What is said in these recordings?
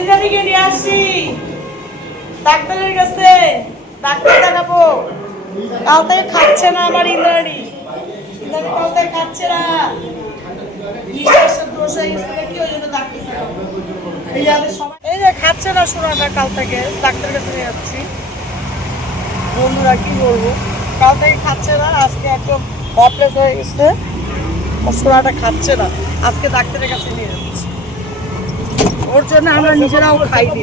নিয়ে আসছি ডাক্তারের কাছে। কাল থেকে খাচ্ছে না আমার কাল থেকে খাচ্ছে না। এই যে খাচ্ছে না সোনাটা কাল থেকে নিয়ে যাচ্ছি। বন্ধুরা, কি বলব? কাল থেকে খাচ্ছে না, আজকে একদম হপলেস হয়ে গেছে। সোনাটা খাচ্ছে না, আজকে ডাক্তারের কাছে নিয়ে যাচ্ছি। ওর জন্য আমরা নিজেরাও খাইনি।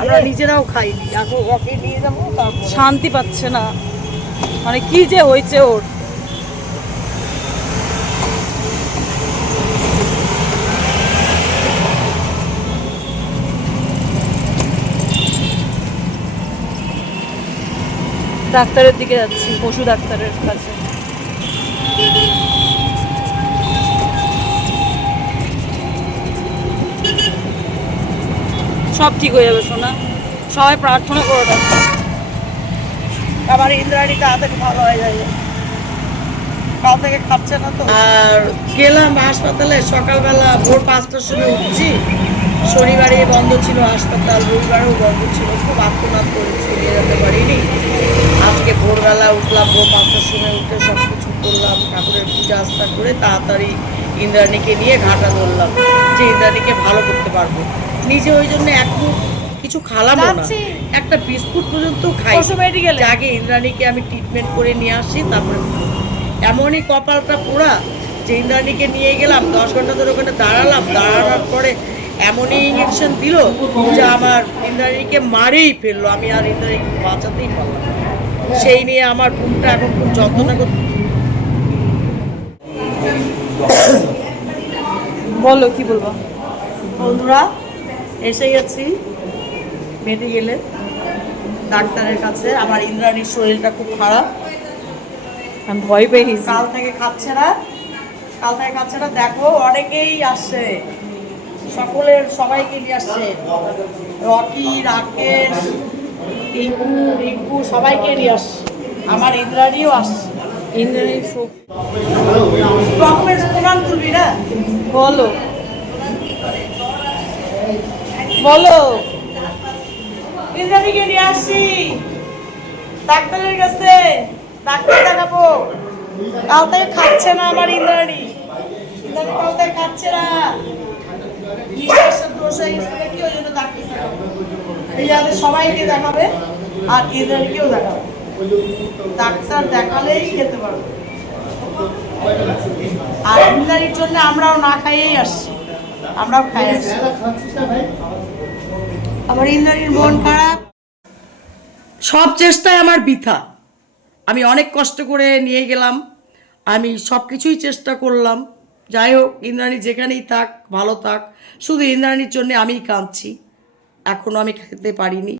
আমরা নিজেরাও খাইনি। এখন ওকে নিয়ে যাব শান্তি পাচ্ছে না। মানে কি যে হয়েছে ওর। ডাক্তারের দিকে যাচ্ছি পশু ডাক্তারের কাছে। সব ঠিক হয়ে যাবে সোনা। সবাই প্রার্থনা করে রাখো আমার ইন্দ্রাণী তাড়াতাড়ি ভালো হয়ে যাবে কাল থেকে খাচ্ছে না তো। আর গেলাম হাসপাতালে সকালবেলা ভোর পাঁচটার সময় উঠছি। শনিবারে বন্ধ ছিল হাসপাতাল রবিবারেও বন্ধ ছিল। খুব আত্মনাদ করেছি নিয়ে যেতে পারিনি। আজকে ভোরবেলা উঠলাম ভোর পাঁচটার সময় উঠে সব কিছু করলাম ঠাকুরের পূজা আস্থা করে তাড়াতাড়ি ইন্দ্রাণীকে নিয়ে ঘাটা ধরলাম। যে ইন্দ্রাণীকে ভালো করতে পারব। নিজে ওই জন্য এখন কিছু খালাম না। একটা বিস্কুট পর্যন্ত খাই। আগে ইন্দ্রাণীকে আমি ট্রিটমেন্ট করে নিয়ে আসি তারপরে এমনই কপালটা পোড়া যে ইন্দ্রাণীকে নিয়ে গেলাম দশ ঘণ্টা ধরে ওখানে দাঁড়ালাম দাঁড়ানোর পরে এমনই ইঞ্জেকশন দিল যে আমার ইন্দ্রাণীকে মারেই ফেলল। আমি আর ইন্দ্রাণীকে বাঁচাতেই পারলাম না। সেই নিয়ে আমার বুকটা এখন খুব যন্ত্রণা করতে বলো কি বলব? বন্ধুরা এসে গেছি। বেটে গেলে ডাক্তারের কাছে। আমার ইন্দ্রাণীর শরীরটা খুব খারাপ। আমি ভয় পেয়ে গেছি। কাল থেকে খাচ্ছে না। কাল থেকে খাচ্ছে না। দেখো অনেকেই আসছে সকলের সবাইকে নিয়ে আসছে। রকি রাকেশ টিঙ্কু রিঙ্কু সবাইকে নিয়ে আসছে আমার ইন্দ্রাণীও আসছে। ডকুমেন্টস প্রমাণ তুলবি না? বলো। বলো। নিয়ে আসছি ডাক্তারের কাছে। ডাক্তার দেখাবো। কাল থেকে খাচ্ছে না আমার ইন্দ্রাণী। খাচ্ছে না। সবাইকে দেখাবে, আর দেখাবে। ডাক্তার দেখালেই খেতে পারবে। আর ইন্দ্রাণীর জন্য আমরাও না খাইয়েই আসছি। আমরাও খাই আসছি। আমার ইন্দ্রাণীর মন খারাপ। সব চেষ্টায় আমার বৃথা। আমি অনেক কষ্ট করে নিয়ে গেলাম। আমি সব কিছুই চেষ্টা করলাম। যাই হোক, ইন্দ্রাণী যেখানেই থাক, ভালো থাক। শুধু ইন্দ্রাণীর জন্য আমি কাঁদছি। এখনও আমি খেতে পারিনি।